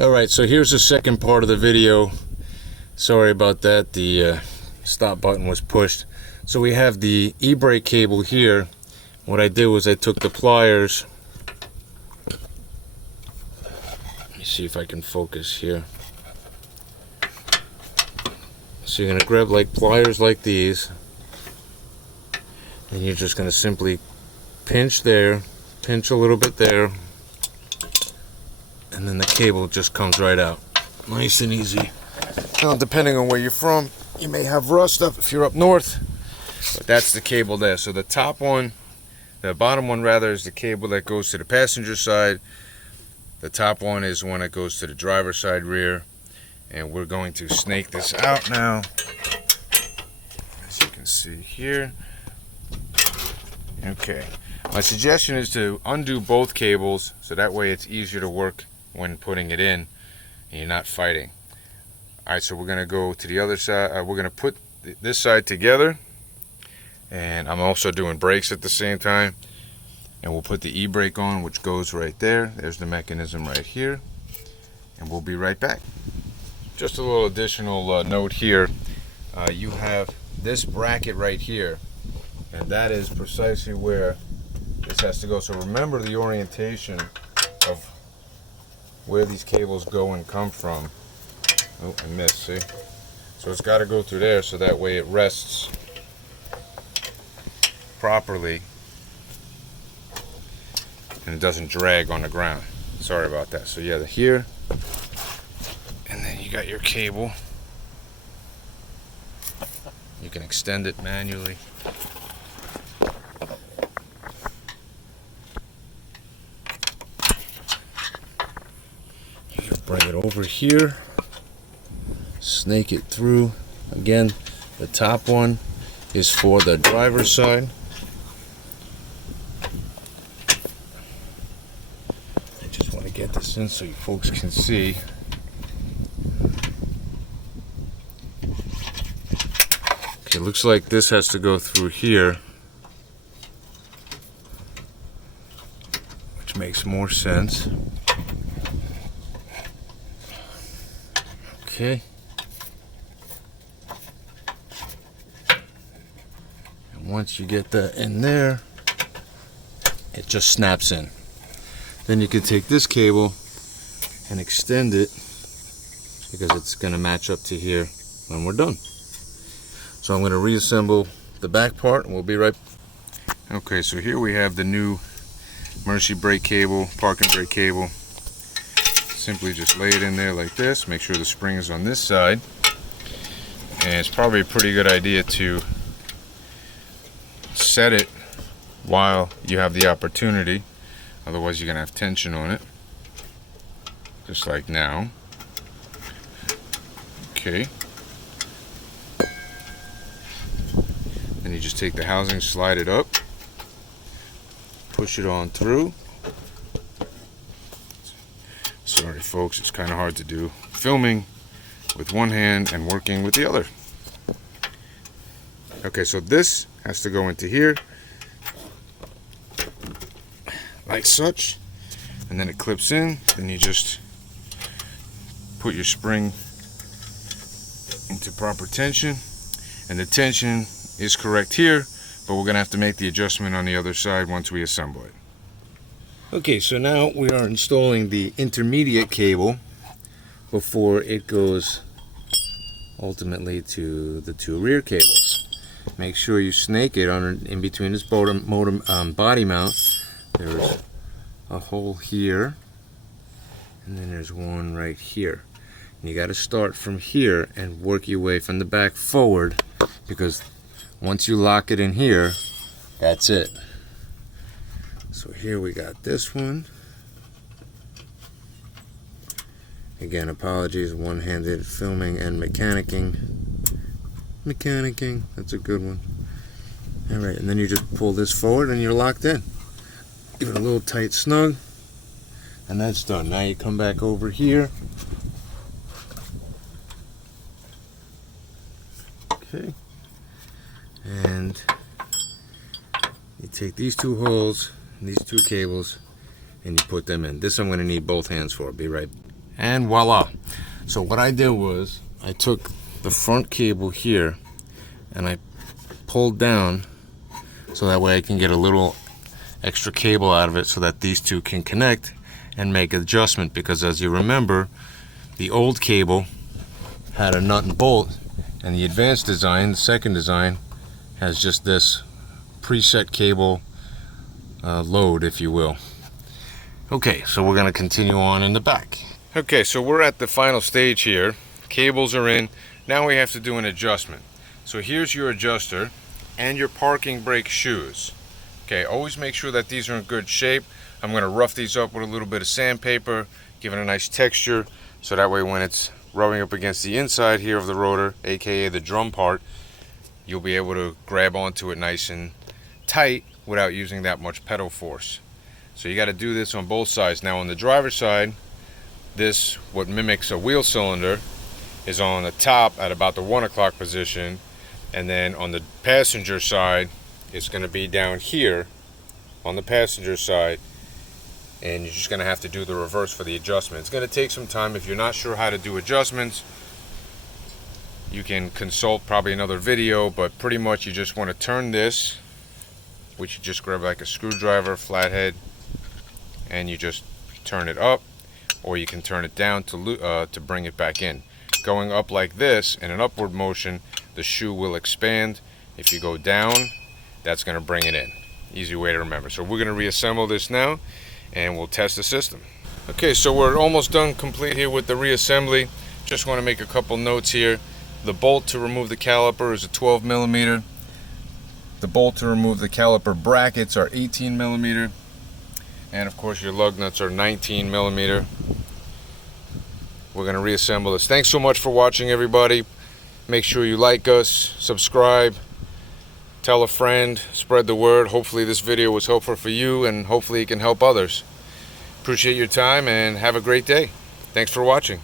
Alright, so here's the second part of the video. Sorry about that, the stop button was pushed. So we have the e-brake cable here. What I did was I took the pliers. Let me see if I can focus here. So you're going to grab like pliers like these, and you're just going to simply pinch there, pinch a little bit there, and then the cable just comes right out. Nice and easy. Now, depending on where you're from, you may have rust up if you're up north, but that's the cable there. So the top one, the bottom one rather, is the cable that goes to the passenger side. The top one is one that goes to the driver's side rear. And we're going to snake this out now, as you can see here. Okay, my suggestion is to undo both cables so that way it's easier to work when putting it in and you're not fighting. Alright, so we're going to go to the other side. We're going to put this side together, and I'm also doing brakes at the same time. And we'll put the e-brake on, which goes right there. There's the mechanism right here, and we'll be right back. Just a little additional note here. You have this bracket right here, and that is precisely where this has to go. So remember the orientation of where these cables go and come from. Oh, I missed, see? So it's got to go through there so that way it rests properly and it doesn't drag on the ground. Sorry about that. So yeah, here, and then you got your cable. You can extend it manually. You can bring it over here, snake it through. Again, the top one is for the driver's side. I just want to get this in so you folks can see. Okay, looks like this has to go through here, which makes more sense. Okay. And once you get that in there, it just snaps in. Then you can take this cable and extend it because it's going to match up to here when we're done. So I'm going to reassemble the back part and we'll be right back. Okay, so here we have the new emergency brake cable, parking brake cable. Simply just lay it in there like this. Make sure the spring is on this side. And it's probably a pretty good idea to set it while you have the opportunity. Otherwise you're going to have tension on it. Just like now. Okay. Then you just take the housing, slide it up, push it on through. Sorry folks, it's kind of hard to do filming with one hand and working with the other. Okay, so this has to go into here like such, and then it clips in. Then you just put your spring into proper tension, and the tension is correct here, but we're gonna have to make the adjustment on the other side once we assemble it. Okay, so now we are installing the intermediate cable before it goes ultimately to the two rear cables. Make sure you snake it in between this body mount. There's a hole here, and then there's one right here. And you got to start from here and work your way from the back forward, because once you lock it in here, that's it. So here we got this one. Again, apologies, one-handed filming and mechanicking. That's a good one. Alright, and then you just pull this forward and you're locked in. Give it a little tight snug, and that's done. Now you come back over here. Okay. And you take these two holes, these two cables, and you put them in. This I'm going to need both hands for. Be right. and voila. So what I did was I took the front cable here and I pulled down so that way I can get a little extra cable out of it so that these two can connect and make an adjustment, because as you remember, the old cable had a nut and bolt, and the advanced design, the second design, has just this preset cable load, if you will. Okay, so we're going to continue on in the back. Okay, so we're at the final stage here. Cables are in. Now we have to do an adjustment. So here's your adjuster and your parking brake shoes. Okay, always make sure that these are in good shape. I'm going to rough these up with a little bit of sandpaper, give it a nice texture, so that way when it's rubbing up against the inside here of the rotor, aka the drum part, you'll be able to grab onto it nice and tight without using that much pedal force. So you got to do this on both sides. Now on the driver's side, this, what mimics a wheel cylinder, is on the top at about the 1 o'clock position, and then on the passenger side it's going to be down here on the passenger side, and you're just going to have to do the reverse for the adjustment. It's going to take some time. If you're not sure how to do adjustments, you can consult probably another video, but pretty much you just want to turn this, which you just grab like a screwdriver, flathead, and you just turn it up, or you can turn it down to bring it back in. Going up like this in an upward motion, the shoe will expand. If you go down, that's going to bring it in. Easy way to remember. So we're going to reassemble this now and we'll test the system. Okay, so we're almost done complete here with the reassembly. Just want to make a couple notes here. The bolt to remove the caliper is a 12 millimeter. The bolt to remove the caliper brackets are 18 millimeter. And of course your lug nuts are 19 millimeter. We're going to reassemble this. Thanks so much for watching, everybody. Make sure you like us, subscribe, tell a friend, spread the word. Hopefully this video was helpful for you, and hopefully it can help others. Appreciate your time and have a great day. Thanks for watching.